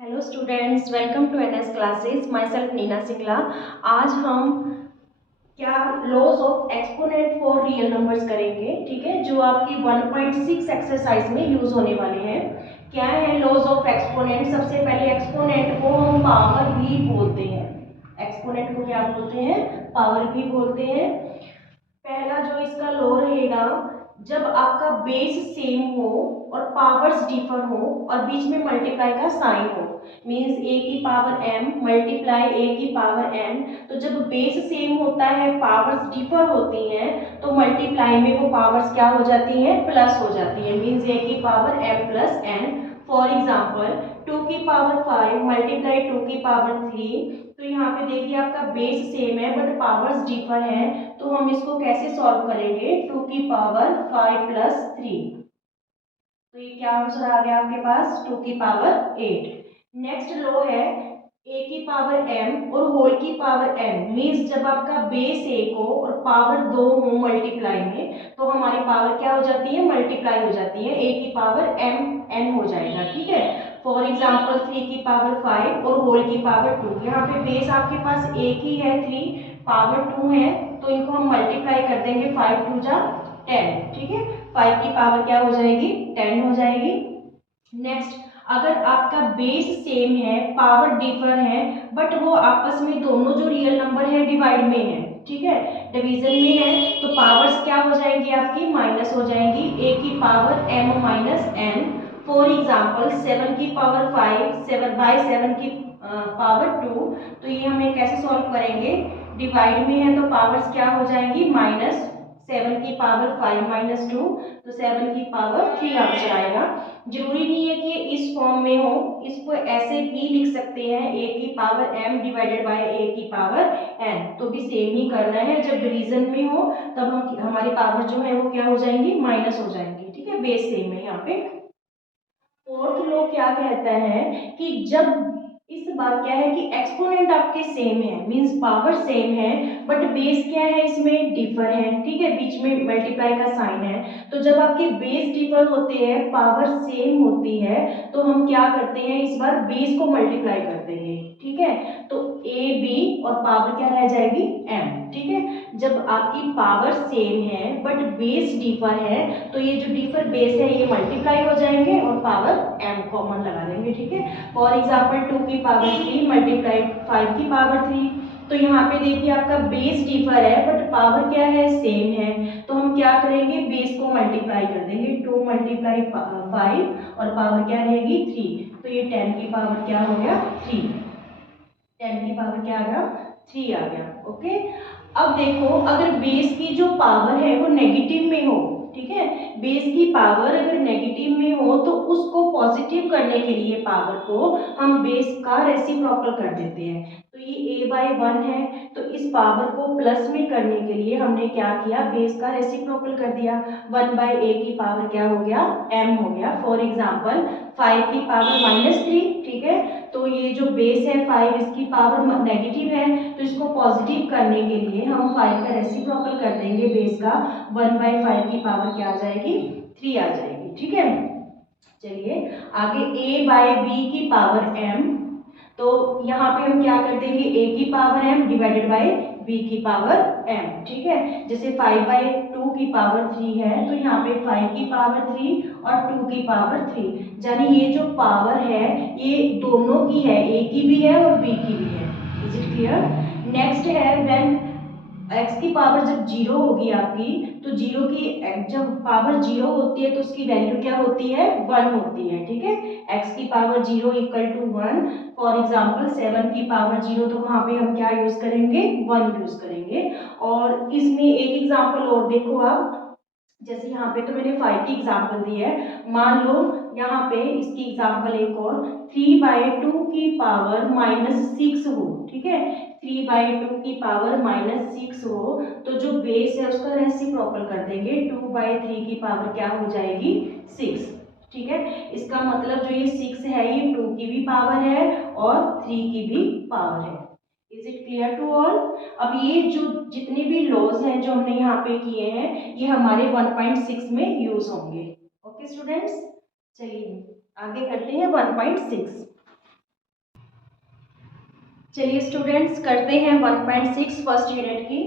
Hello students, welcome to NS classes. Myself Neena Singla. आज हम क्या laws of exponent for real numbers करेंगे, ठीक है, जो आपकी 1.6 एक्सरसाइज में यूज होने वाले हैं। क्या है लॉज ऑफ एक्सपोनेंट? सबसे पहले एक्सपोनेंट को हम पावर भी बोलते हैं। एक्सपोनेंट को क्या बोलते हैं? पावर भी बोलते हैं। पहला जो इसका लॉ रहेगा, जब आपका बेस सेम हो और पावर्स डिफर हो और बीच में मल्टीप्लाई का साइन हो, मींस a की पावर m मल्टीप्लाई a की पावर n। तो जब बेस सेम होता है, पावर्स डिफर होती हैं, तो मल्टीप्लाई में वो पावर्स क्या हो जाती हैं? प्लस हो जाती है, मींस a की power m plus n। For example 2 की पावर 5 मल्टीप्लाई 2 की पावर 3। तो यहाँ पे देखिए आपका बेस सेम है बट पावर्स डिफर है, तो हम इसको कैसे सॉल्व करेंगे? 2 की पावर 5 प्लस 3। तो ये क्या आंसर आ गया आपके पास? 2 की पावर 8। नेक्स्ट लो है a की पावर m और होल की पावर n, मीन्स जब आपका बेस एक हो और पावर दो हो मल्टीप्लाई में, तो हमारी पावर क्या हो जाती है? मल्टीप्लाई हो जाती है, a की पावर m n हो जाएगा, ठीक है। फॉर एग्जाम्पल 3 की पावर 5 और होल की पावर 2। यहाँ पे बेस आपके पास एक ही है, 3 पावर 2 है, तो इनको हम मल्टीप्लाई कर देंगे, 5 2 जा 10, ठीक है। 5 की पावर क्या हो जाएगी? 10 हो जाएगी। नेक्स्ट, अगर आपका बेस सेम है, पावर डिफर है, बट वो आपस में दोनों जो रियल नंबर है डिवाइड में है, ठीक है, डिवीजन में है, तो पावर्स क्या हो जाएंगी आपकी? माइनस हो जाएंगी, a की power m minus n। For example 7 की पावर 5 7 बाई 7 की पावर 2। तो ये हमें कैसे सॉल्व करेंगे? डिवाइड में है तो पावर्स क्या हो जाएंगी? माइनस 7 की पावर 5 माइनस 2, तो 7 की पावर 3 आंसर आएगा। जरूरी नहीं है कि इस फॉर्म में हो, इसको ऐसे भी लिख सकते हैं, a की power m divided by a की पावर n, तो भी सेम ही करना है। जब डिवीजन में हो तब हम हमारी पावर जो है वो क्या हो जाएंगी? माइनस हो जाएंगी, ठीक है, बेस सेम है यहाँ पे। फोर्थ लॉ क्या कहता है कि जब इस बार क्या है कि एक्सपोनेंट आपके सेम है, मींस पावर सेम है, बट बेस क्या है? इसमें डिफर है, ठीक है, बीच में मल्टीप्लाई का साइन है। तो जब आपके बेस डिफर होते हैं, पावर सेम होती है, तो हम क्या करते हैं? इस बार बेस को मल्टीप्लाई कर देंगे, ठीक है। तो ए बी और पावर क्या रह जाएगी? m, ठीक है। जब आपकी पावर सेम है बट बेस डिफर है, तो ये जो डिफर बेस है ये मल्टीप्लाई हो जाएंगे और पावर m कॉमन लगा देंगे, ठीक है। फॉर एग्जाम्पल 2 की पावर 3 मल्टीप्लाई 5 की पावर 3। तो यहाँ पे देखिए आपका बेस डिफर है बट पावर क्या है? सेम है, तो हम क्या करेंगे? बेस को मल्टीप्लाई कर देंगे, 2 मल्टीप्लाई 5 और पावर क्या रहेगी? 3। तो ये 10 की पावर क्या हो गया? 3। 10 की पावर क्या आ गया? 3 आ गया, ओके। अब देखो, अगर बेस की जो पावर है वो नेगेटिव में हो, ठीक है, बेस की पावर अगर नेगेटिव में हो तो उसको पॉजिटिव करने के लिए पावर को हम बेस का रेसिप्रोकल कर देते हैं। तो ये a बाई 1 है, तो इस पावर को प्लस में करने के लिए हमने क्या किया? बेस का रेसिप्रोकल कर दिया। 1 बाई a की पावर क्या हो गया? m हो गया। फॉर एग्जाम्पल 5 की पावर माइनस 3, ठीक है, तो ये जो बेस है 5, इसकी पावर नेगेटिव है, तो इसको पॉजिटिव करने के लिए हम 5 का रेसिप्रोकल कर देंगे बेस का। 1 बाई 5 की पावर क्या आ जाएगी? 3 आ जाएगी, ठीक है। चलिए आगे a बाई बी की पावर m, तो यहाँ पे हम क्या कर देंगे? a की power m divided by b की पावर m, ठीक है। जैसे 5 बाई 2 की पावर 3 है, तो यहाँ पे 5 की पावर 3 और 2 की पावर 3, यानी ये जो पावर है ये दोनों की है, a की भी है और b की भी है। Is it clear? नेक्स्ट है व्हेन x की पावर जब जीरो होगी आपकी, तो जीरो की जब पावर जीरो होती है तो उसकी वैल्यू क्या होती है? 1 होती है, ठीक है। x की power zero equal to 1। For example 7 की पावर जीरो, तो वहां पे हम क्या यूज करेंगे? 1 यूज करेंगे। और इसमें एक एग्जाम्पल और देखो आप, जैसे यहाँ पे तो मैंने 5 की एग्जाम्पल दी है, मान लो यहाँ पे इसकी एग्जाम्पल एक और 3 बाई 2 की पावर माइनस 6 हो, ठीक है, 3 बाई 2 की पावर माइनस 6 हो, तो जो बेस है उसका रेसिप्रोकल कर देंगे, 2 बाई 3 की पावर क्या हो जाएगी? 6, ठीक है। इसका मतलब जो ये 6 है ये 2 की भी पावर है और 3 की भी पावर है। Is it clear to all? अब ये जो जितने भी लॉज हैं जो हमने यहाँ पे किए हैं, ये हमारे 1.6 में यूज होंगे। ओके स्टूडेंट्स, चलिए आगे करते हैं 1.6। चलिए स्टूडेंट्स करते हैं 1.6 फर्स्ट यूनिट की।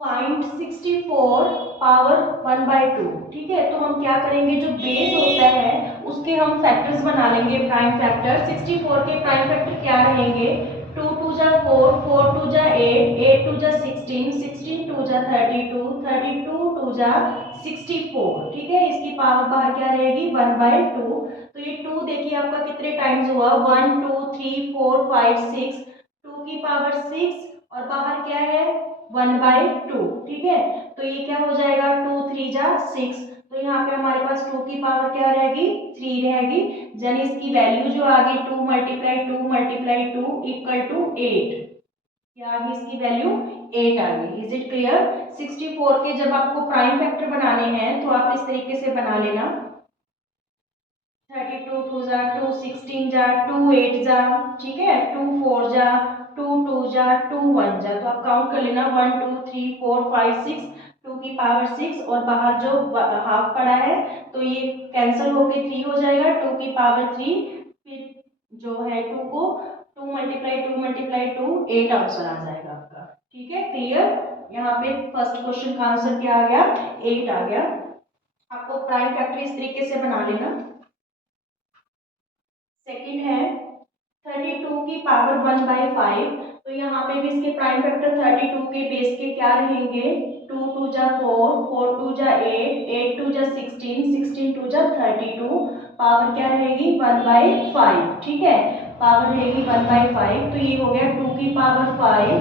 Find 64 power 1/2। ठीक है, तो हम क्या करेंगे, जो बेस होता है उसके हम फैक्टर्स बना लेंगे, प्राइम फैक्टर। 64 के प्राइम फैक्टर क्या रहेंगे, 2 2 जा 4, 4 2 जा 8, 8 2 जा 16, 16 2 जा 32, 32 2 जा 64। ठीक है, इसकी पावर बाहर क्या रहेगी, 1/2। तो ये 2 देखिए आपका कितने टाइम्स हुआ, 1 2 3 4 5 6, 2 की पावर 6 और बाहर क्या है 1/2। ठीक है, तो ये क्या हो जाएगा, 2 3 जा 6, तो यहाँ पे हमारे पास 2 की पावर क्या रहेगी, 3 रहेगी। यानी इसकी वैल्यू जो आ गई 2 मल्टीप्लाई 2 मल्टीप्लाई 2 इक्वल टू 8। क्या आ गई इसकी वैल्यू, 8 आ गई। Is it clear. 64 के जब आपको प्राइम फैक्टर बनाने हैं तो आप इस तरीके से बना लेना, 32 2 जा 2, 16 जा 2, 8 जा, ठीक है, 2 4 जा 2, 2 जा 2, 1 जा। तो आप काउंट कर लेना 1 2 3 4 5 6, 2 की पावर 6 और बाहर जो हाफ पड़ा है तो ये कैंसिल होके 3 हो जाएगा, 2 की पावर 3, फिर जो है 2 को 2 मल्टीप्लाई 2 मल्टीप्लाई 2 8 आंसर आ जाएगा आपका। ठीक है, क्लियर। यहाँ पे फर्स्ट क्वेश्चन का आंसर क्या आ गया, 8 आ गया। आपको प्राइम फैक्टर इस तरीके से बना लेना। सेकंड है 32 की पावर 1/5। तो यहाँ पे भी इसके प्राइम फैक्टर 32 के बेस के क्या रहेंगे, 2 2 जा 4, 4 2 जा 8, 8 2 जा 16, 16 2 जा 32, पावर क्या रहेगी 1/5। ठीक है, पावर रहेगी 1/5। तो ये हो गया 2 की पावर 5,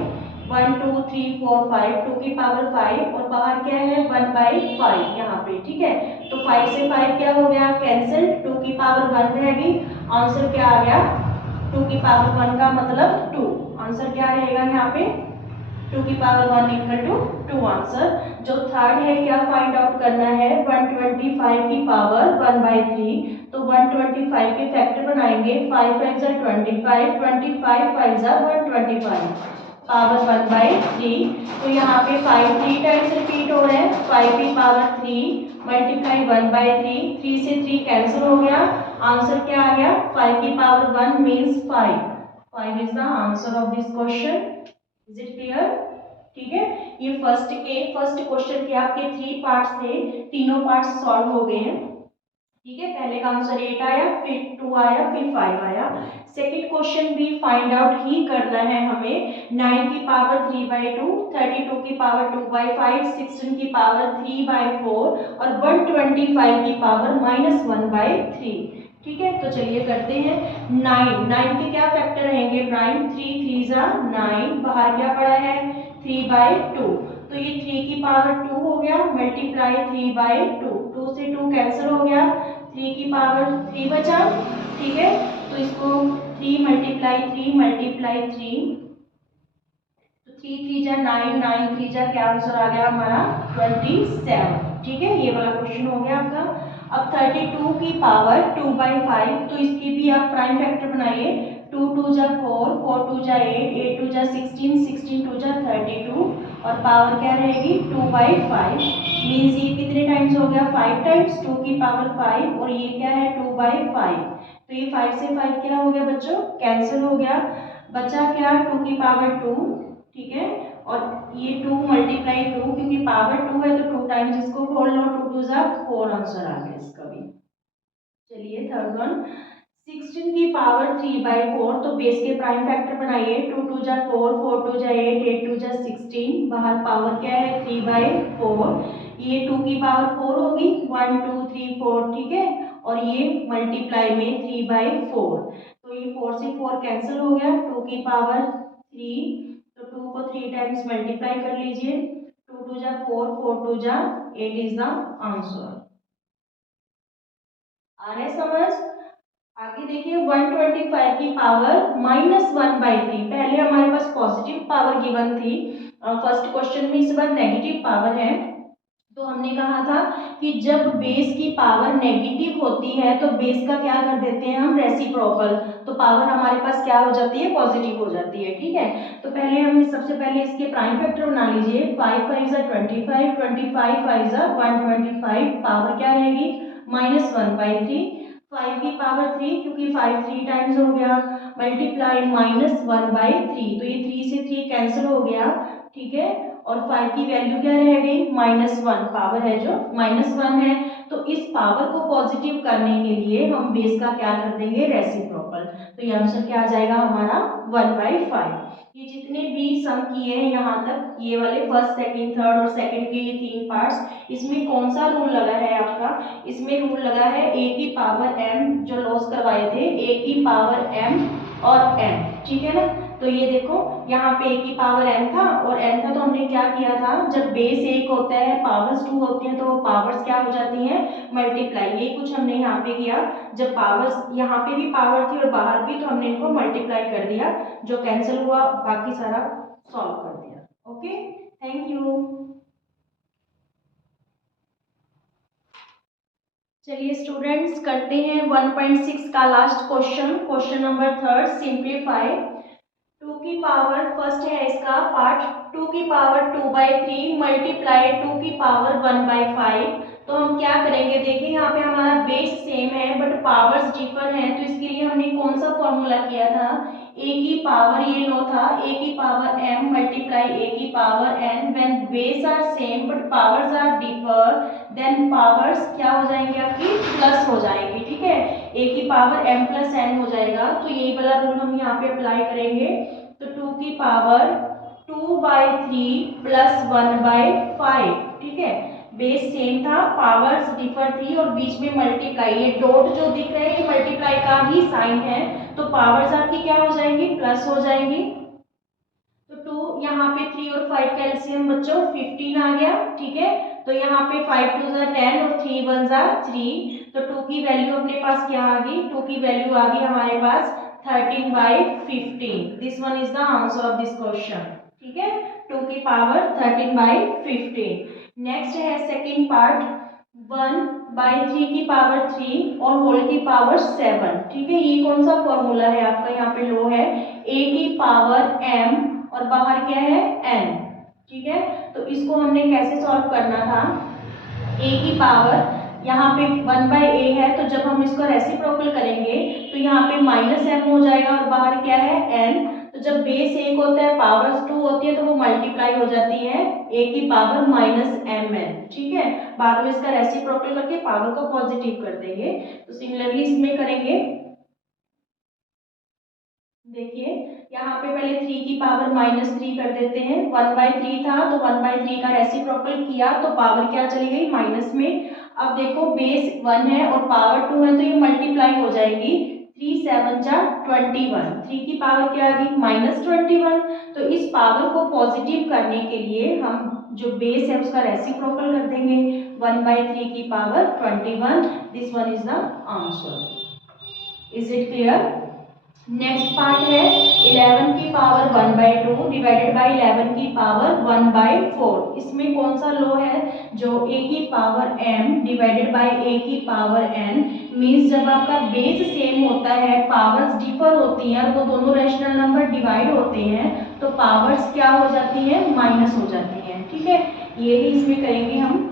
1 2 3 4 5, 2 की पावर 5 और बाहर क्या है 1/5 यहाँ पे। ठीक है, तो 5 से 5 क्या हो गया, कैंसिल, 2 की पावर 1 रहेगी। आंसर क्या आ गया, 2 की पावर 1 का मतलब 2। आंसर क्या रहेगा यहाँ पे, 2 की पावर 1 इक्वल टू 2 आंसर। जो थर्ड है क्या फाइंड आउट करना है, 125 की पावर 1/3। तो 125 के फैक्टर बनाएंगे, 5 5 जा 25, 25 5 जा 125, पावर 1/3। तो यहाँ पे 5 3 टाइम्स रिपीट हो रहे हैं, 5 की पावर 3 मल्टीप्लाई 1/3, 3 से 3 कैंसिल हो गया। आंसर क्या आ गया, 5 की power 1 means 5। 5 is the answer of this question. Is it clear. ठीक है, ये फर्स्ट क्वेश्चन के आपके 3 पार्ट्स थे, तीनों पार्ट्स सॉल्व हो गए हैं। ठीक है, पहले का आंसर 8 आया, फिर 2 आया, फिर 5 आया। सेकंड क्वेश्चन भी फाइंड आउट ही करना है हमें। 9 की पावर 3/2, 32 की पावर 2/5, 16 की पावर 3/4 और 125 की पावर -1/3। ठीक है, तो चलिए करते हैं। 9 के क्या फैक्टर रहेंगे, प्राइम 3 3 जा 9, बाहर क्या पड़ा है 3/2। तो ये 3 की पावर 2 हो गया मल्टीप्लाई 3/2, 2 से 2 कैंसिल हो गया, 3 की पावर 3 बचा। ठीक है, तो इसको 3 मल्टीप्लाई 3 मल्टीप्लाई 3, तो 3 3 जा 9, 9 3 जा क्या आंसर आ गया हमारा 27। ठीक है, ये वाला क्वेश्चन हो गया आपका। अब 32 की पावर 2/5, तो इसकी भी आप प्राइम फैक्टर बनाइए। 2 2 जा 4, 4 2 जा 8, 8 2 जा 16, 16 2 जा 32 और पावर क्या रहेगी 2/5। मीन्स ये कितने टाइम्स हो गया, 5 टाइम्स, 2 की पावर 5 और ये क्या है 2/5। तो ये 5 से 5 क्या हो गया बच्चों, कैंसिल हो गया, बचा क्या 2 की पावर 2। ठीक है, और ये 2 मल्टीप्लाई 2, क्योंकि पावर 2 है तो 2 टाइम्स इसको खोल लो, 2 2 जा 4 आंसर आ गया इसका भी। चलिए थर्ड वन, 16 की पावर 3/4। तो बेस के प्राइम फैक्टर बनाइए, 2 2 जा 4, 4 2 जा 8, 8 2 जा 16, बाहर पावर क्या है 3/4। ये 2 की पावर 4 होगी, 1 2 3 4। ठीक है, और ये मल्टीप्लाई में 3/4, तो ये 4 से 4 कैंसिल हो गया, 2 की पावर 3, तो 2 को 3 टाइम्स मल्टीप्लाई कर लीजिए, 2 2 जा 4, 4 2 जा 8 इज द आंसर। आ रहे समझ। आगे देखिए 125 की पावर -1/3। पहले हमारे पास पॉजिटिव पावर गिवन थी फर्स्ट क्वेश्चन में, इस बार नेगेटिव पावर है। तो हमने कहा था कि जब बेस की पावर नेगेटिव होती है तो बेस का क्या कर देते हैं हम, रेसिप्रोकल, तो पावर हमारे पास क्या हो जाती है, पॉजिटिव हो जाती है। ठीक है, तो पहले हम सबसे पहले इसके प्राइम फैक्टर बना लीजिए, 5 5 जा 25, 25 5 जा 125, पावर क्या रहेगी -1/3। 5 की पावर 3, क्योंकि 5 3 टाइम्स हो गया, मल्टीप्लाई -1/3, तो ये 3 से 3 कैंसिल हो गया, ठीक है। और 5 की वैल्यू क्या रह गई, -1, पावर है जो -1 है। तो इस पावर को पॉजिटिव करने के लिए हम बेस का क्या कर देंगे, रेसिप्रोकल। तो ये आंसर क्या आ जाएगा हमारा 1/5। ये जितने भी सम किए हैं यहाँ तक, ये वाले फर्स्ट सेकंड थर्ड और सेकंड के ये 3 पार्ट्स, इसमें कौन सा रूल लगा है आपका, इसमें रूल लगा है a की पावर m, जो लॉस करवाए थे a की पावर m और n, ठीक है ना। तो ये देखो यहाँ पे a की पावर m था और n था, तो हमने क्या किया था, जब बेस 1 होता है पावर्स 2 होती हैं तो पावर्स क्या हो जाती हैं, मल्टीप्लाई। ये कुछ हमने यहाँ पे किया, जब पावर्स यहाँ पे भी पावर थी और बाहर भी, तो हमने इनको मल्टीप्लाई कर दिया, जो कैंसिल हुआ बाकी सारा सॉल्व कर दिया। Okay, thank you. चलिए स्टूडेंट्स, करते हैं 1.6 का last question, question number 3, simplify. 2 की पावर, फर्स्ट है इसका पार्ट, 2 की पावर 2/3 मल्टीप्लाई 2 की पावर 1/5। तो हम क्या करेंगे, देखिए यहाँ पे हमारा बेस सेम है बट पावर्स डिफर हैं, तो इसके लिए हमने कौन सा फॉर्मूला किया था, a की पावर, ये लो था a की पावर m मल्टीप्लाई a की power n, when base are same but powers are differ, then powers क्या हो जाएंगे आपकी, प्लस हो जाएंगी, ठीक है। a की पावर m प्लस n हो जाएगा, तो यही वाला रूल हम यहाँ पे अप्लाई करेंगे। तो 2 की पावर 2/3 प्लस 1/5, ठीक है। बेस सेम था, पावर्स डिफर थी और बीच में मल्टीप्लाई, ये डॉट जो दिख रहे हैं मल्टीप्लाई का ही साइन है, तो पावर्स आपकी क्या हो जाएंगी, प्लस हो जाएंगी। तो 2 यहाँ पे 3 और 5 का एलसीएम बच्चों 15 आ गया, ठीक है। तो यहाँ पे 5 2 10 और 3 1 3, तो 2 की वैल्यू अपने पास क्या आ गई, 2 की वैल्यू आ गई हमारे पास 13/15। This one is the answer of this question, ठीक है, 2 की पावर 13/15। नेक्स्ट है सेकंड पार्ट, 1/3 की पावर 3 और होल की पावर 7, ठीक है। ये कौन सा फॉर्मूला है आपका, यहाँ पे लो है a की पावर m और बाहर क्या है n, ठीक है। तो इसको हमने कैसे सॉल्व करना था, a की पावर यहाँ पे 1/a है, तो जब हम इसको रेसिप्रोकल करेंगे तो यहाँ पे -m हो जाएगा और बाहर क्या है n। तो जब बेस 1 होता है पावर्स 2 होती है तो वो मल्टीप्लाई हो जाती है a की पावर -mn, ठीक है। बाद में इसका रेसिप्रोकल करके पावर को पॉजिटिव कर देंगे। तो सिमिलरली इसमें करेंगे, देखिए यहाँ पे पहले 3 की पावर -3 कर देते हैं, 1/3 था तो 1/3 का रेसिप्रोकल किया तो पावर क्या चली गई, माइनस में। अब देखो बेस 1 है और पावर 2 है, तो ये मल्टीप्लाई हो जाएगी, 3 7 जा 21, 3 की पावर क्या आ गई, -21। तो इस पावर को पॉजिटिव करने के लिए हम जो बेस है उसका रेसिप्रोकल कर देंगे, 1/3 की power 21। This one is the answer. Is it clear. Next part है 11 की पावर 1/2 डिवाइडेड बाई 11 की पावर 1/4। इसमें कौन सा लो है, जो a की power m divided by a की पावर n, मीन्स जब आपका बेस सेम होता है पावर्स डिफर होती हैं और वो दोनों रैशनल नंबर डिवाइड होते हैं तो पावर्स क्या हो जाती हैं, माइनस हो जाती हैं, ठीक है। ये ही इसमें करेंगे हम,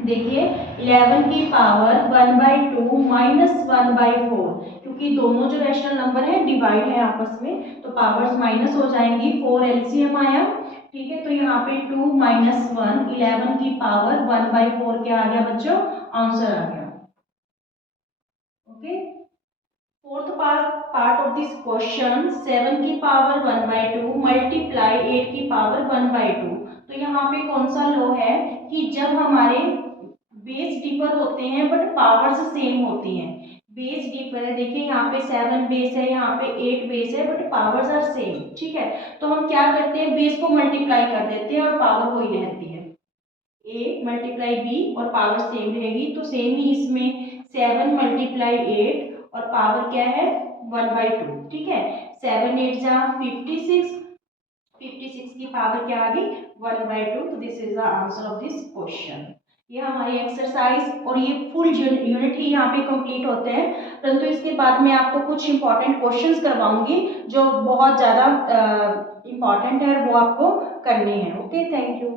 देखिए 11 की पावर 1/2 -1/4, क्योंकि दोनों जो रैशनल नंबर है डिवाइड है आपस में तो पावर्स माइनस हो जाएंगी, 4 एलसीएम आया, ठीक है। तो यहाँ पे 2 - 1, 11 की पावर 1/4 क्या आ गया बच्चों, आंसर आ गया। Okay, fourth part of this question, 7 की पावर 1/2 मल्टीप्लाई 8 की पावर 1/2। तो यहाँ पे कौन सा लो है कि जब हमारे बेस डिफर होते हैं बट पावर्स सेम होती हैं, बेस डिफर है, देखिए यहाँ पे 7 बेस है, यहाँ पे 8 बेस है बट पावर्स आर सेम, ठीक है। तो हम क्या करते हैं, बेस को मल्टीप्लाई कर देते हैं और पावर वही रहती है, a मल्टीप्लाई b और पावर सेम रहेगी। तो सेम ही इसमें 7 मल्टीप्लाई 8 और पावर क्या है 1/2, ठीक है। 7 8 जा 56, 56 की पावर क्या आ गई 1/2। तो this is the answer of this question. ये हमारी एक्सरसाइज और ये फुल यूनिट ही यहाँ पे कंप्लीट होते हैं, परंतु इसके बाद मैं आपको कुछ इंपॉर्टेंट क्वेश्चंस करवाऊंगी जो बहुत ज़्यादा इंपॉर्टेंट है, वो आपको करने हैं। Okay, thank you.